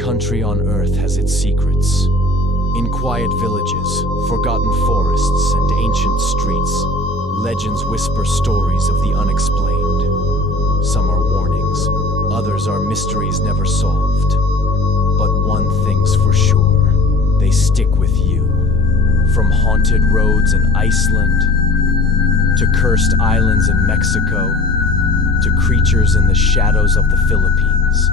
country on Earth has its secrets. In quiet villages, forgotten forests, and ancient streets, legends whisper stories of the unexplained. Some are warnings, others are mysteries never solved. But one thing's for sure, they stick with you. From haunted roads in Iceland, to cursed islands in Mexico, to creatures in the shadows of the Philippines.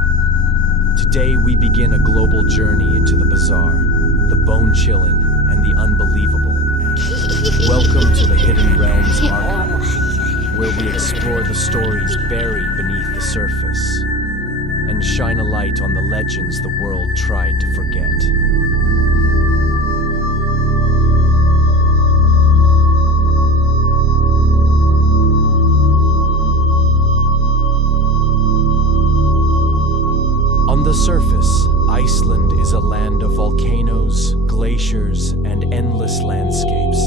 Today we begin a global journey into the bizarre, the bone-chilling, and the unbelievable. Welcome to the Hidden Realms Archive, where we explore the stories buried beneath the surface and shine a light on the legends the world tried to forget. On the surface, Iceland is a land of volcanoes, glaciers, and endless landscapes.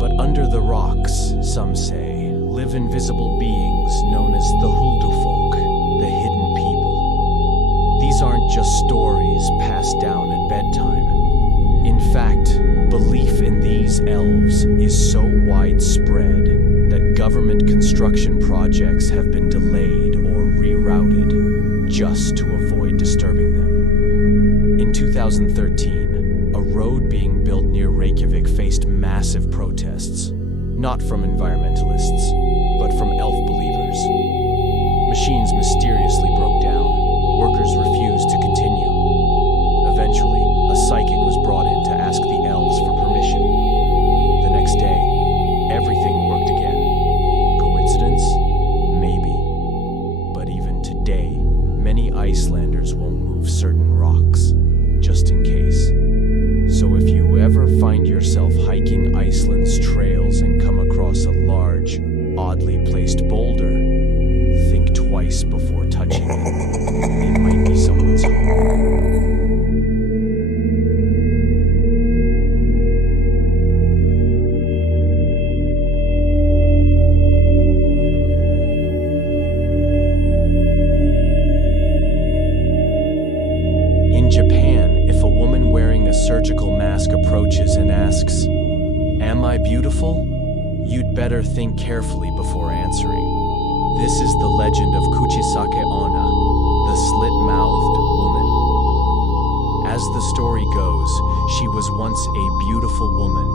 But under the rocks, some say, live invisible beings known as the Huldufolk, the hidden people. These aren't just stories passed down at bedtime. In fact, belief in these elves is so widespread that government construction projects have been delayed or rerouted just to avoid disturbing them. In 2013, a road being built near Reykjavik faced massive protests, not from environmentalists, but from elf believers. Machines mysteriously broke down, workers refused to continue. Eventually, a psychic was brought in to ask the elves for permission. The next day, everything worked again. Coincidence? Maybe. But even today, many Icelanders won't move certain rocks, just in case. So if you ever find yourself hiking Iceland's trails and come across a large, oddly placed boulder, think twice before touching it. It might be someone's home. In Japan, if a woman wearing a surgical mask approaches and asks, "Am I beautiful?" you'd better think carefully before answering. This is the legend of Kuchisake Onna, the slit-mouthed woman. As the story goes, she was once a beautiful woman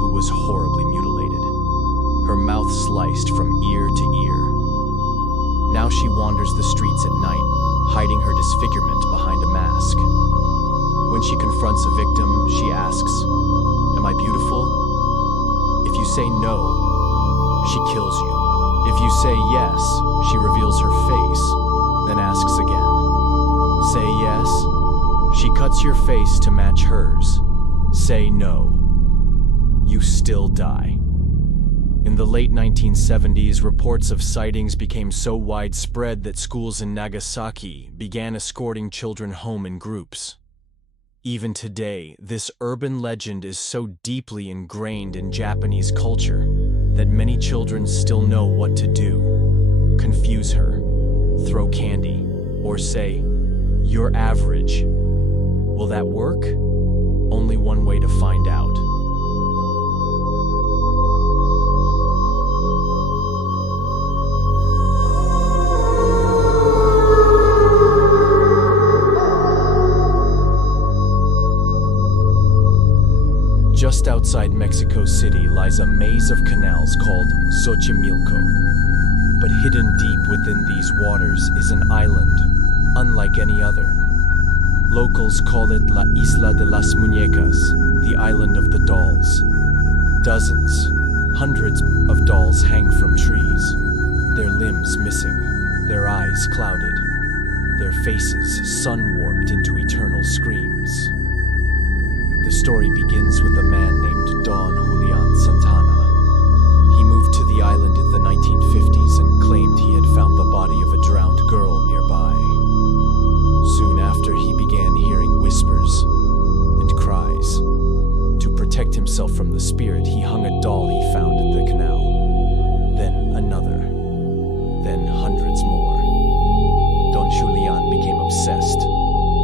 who was horribly mutilated, her mouth sliced from ear to ear. Now she wanders the streets at night, hiding her disfigurement behind a mask. When she confronts a victim, she asks, "Am I beautiful?" If you say no, she kills you. If you say yes, she reveals her face, then asks again. Say yes, she cuts your face to match hers. Say no, you still die. In the late 1970s, reports of sightings became so widespread that schools in Nagasaki began escorting children home in groups. Even today, this urban legend is so deeply ingrained in Japanese culture that many children still know what to do. Confuse her, throw candy, or say, "You're average." Will that work? Only one way to find out. Just outside Mexico City lies a maze of canals called Xochimilco. But hidden deep within these waters is an island, unlike any other. Locals call it La Isla de las Muñecas, the island of the dolls. Dozens, hundreds of dolls hang from trees, their limbs missing, their eyes clouded, their faces sun-warped into eternal screams. The story begins with a man named Don Julian Santana. He moved to the island in the 1950s and claimed he had found the body of a drowned girl nearby. Soon after, he began hearing whispers and cries. To protect himself from the spirit, he hung a doll he found in the canal. Then another. Then hundreds more. Don Julian became obsessed.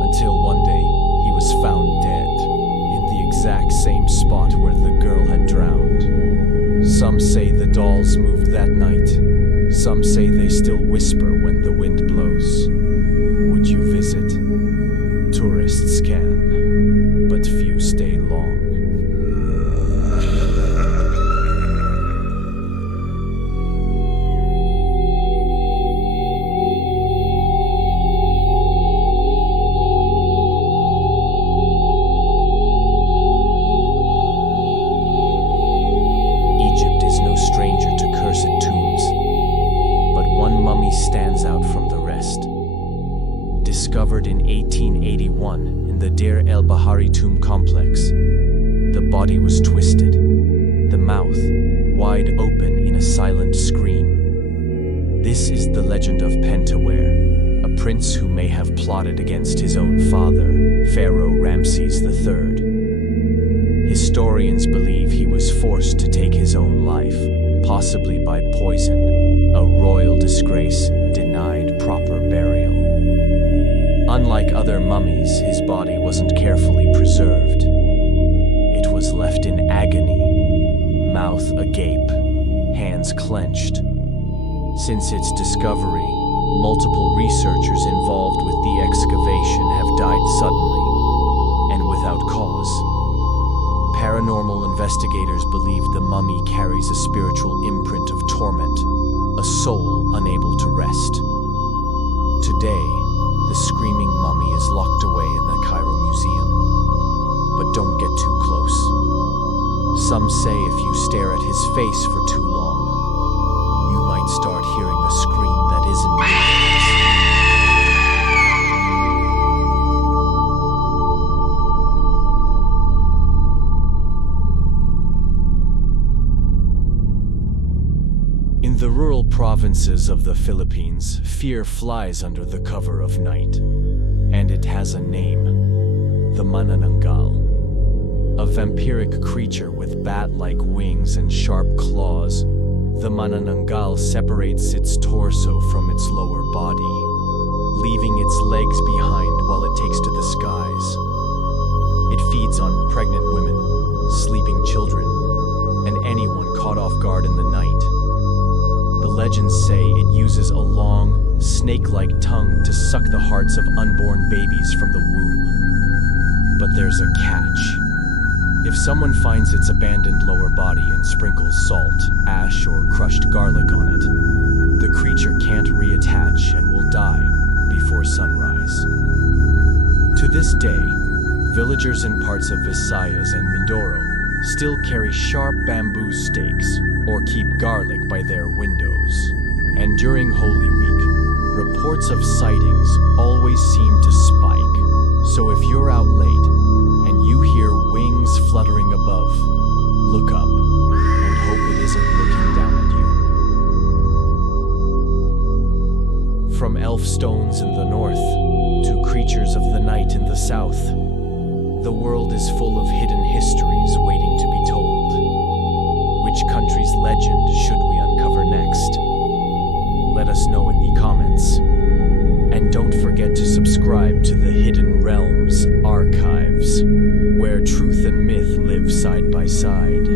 until one day he was found dead in the exact same spot where the girl had drowned. Some say the dolls moved that night. Some say they still whisper when the wind blows. Would you visit? Tourists can, but few stay long. Egypt is no stranger to cursed tombs, but one mummy stands out from the rest. Discovered in 1881 in the Deir el-Bahari tomb complex, the body was twisted, the mouth wide open in a silent scream. This is the legend of Pentawere, a prince who may have plotted against his own father, Pharaoh Ramses III. Historians believe he was forced to take his own life, possibly by poison, a royal disgrace denied proper burial. Unlike other mummies, his body wasn't carefully preserved. It was left in agony, mouth agape, hands clenched. Since its discovery, multiple researchers involved with the excavation have died suddenly and without cause. Paranormal investigators believe the mummy carries a spiritual imprint of torment, a soul unable to rest. Today, the screaming mummy is locked away in the Cairo Museum. But don't get too close. Some say if you stare at his face for too long, you might start hearing a scream that isn't yours. In the rural provinces of the Philippines, fear flies under the cover of night. And it has a name: the manananggal. A vampiric creature with bat-like wings and sharp claws, the manananggal separates its torso from its lower body, leaving its legs behind while it takes to the skies. It feeds on pregnant women, sleeping children, and anyone caught off guard in the night. The legends say it uses a long, snake-like tongue to suck the hearts of unborn babies from the womb. But there's a catch. If someone finds its abandoned lower body and sprinkles salt, ash, or crushed garlic on it, the creature can't reattach and will die before sunrise. To this day, villagers in parts of Visayas and Mindoro still carry sharp bamboo stakes or keep garlic by their windows. And during Holy Week, reports of sightings always seem to spike. So if you're out late and you hear wings fluttering above, look up and hope it isn't looking down at you. From elf stones in the north to creatures of the night in the south, the world is full of hidden histories waiting to be told. Which country's legend should we uncover next? Let us know in the comments. And don't forget to subscribe to the Hidden Realms Archives, where truth and myth live side by side.